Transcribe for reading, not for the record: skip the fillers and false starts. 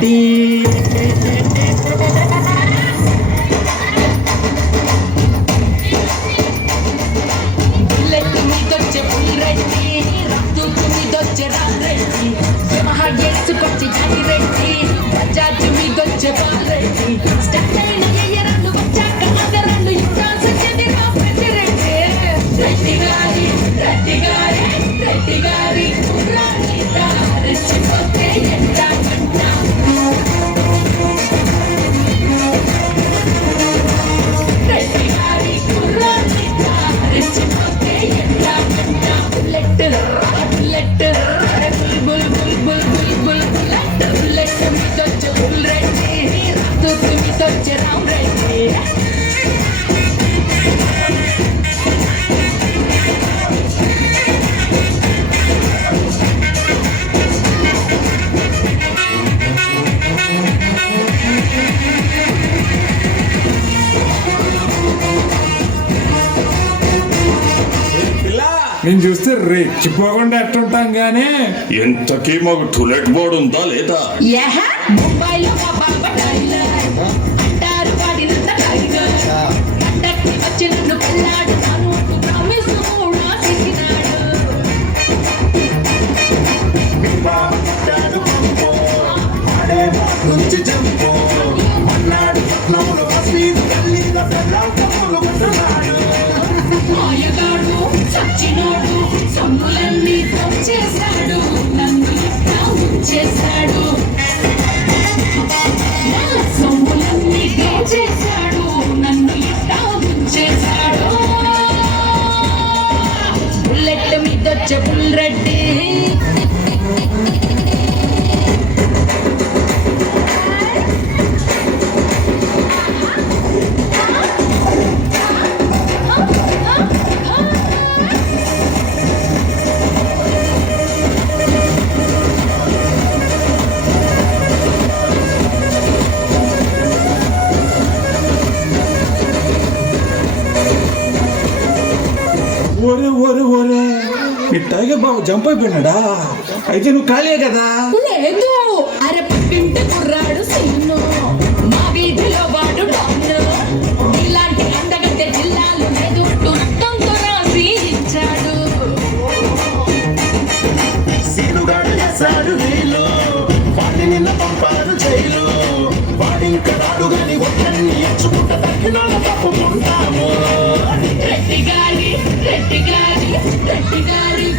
Reddy bullet మీదొచ్చే పుల్రెడ్డి రక్తుకు మీదొచ్చే రామరెడ్డి యమహా గేసుకొచ్చి జాగిరెడ్డి బజాజ్ మీదొచ్చే బాలరెడ్డి స్టార్ట్ అయిన ఎయ్యరాళ్ళు వచ్చాక అదరాళ్ళు యుద్ధాలు సచ్చేది మా రెడ్డి రెడ్డి గారి రెడ్డి గారి రెడ్డి గారి కుర్రాడి రెచ్చిపోతే ఎంత కన్నా రెడ్డి గారి కుర్రాడి రెచ్చిపోతే ఎంత కన్నా bullet bullet bull bull bull bull bull bullet bullet మీదొచ్చే బుల్ రెడ్డి రక్తుకు మీదొచ్చే రామ్ రెడ్డి నేను చూస్తే రెచ్చిపోకుండా ఎట్టుంటాం గానీ ఎంతకీ మాకు టూలెట్ బోర్డు ఉందా లేదా? ముంబైలో మా బాబా టైలర్ అంటారు వాడినంత టైగర్ అంతకి వచ్చి నన్ను పెళ్ళాడు నాను ప్రామిస్ కూడా చేసినాడు మాయగాడు సచ్చినోడు సొమ్ములన్నీ చేశాడు నన్ను చేశాడు సొమ్ములన్నీ చేశాడు నన్ను చేశాడు బుల్లెట్ మీదొచ్చే బుల్రెడ్డి ఒరే ఒరే ఒరే ఈ టైగర్ బాబు జంప్ అయిపోయినాడా? అయితే నువ్వు ఖాళీ కదా? లేదు అరే పక్కింటి కుర్రాడు సీను మా వీధిలో వాడు డాను ఇలాంటి అందగత్తె జిల్లాలు లేదు రక్తంతో రాసి ఇచ్చాడు సీనుగాడు చేశాడు నీళ్ళు వాడిని నిన్న పంపారు జైలు వాడింక రాడు గాని ఒక్కడిని ఎంచుకుంటా తగ్గిన తప్పుకుంటాము రెడ్డి గారి రెడ్డి గారి రెడ్డి గారి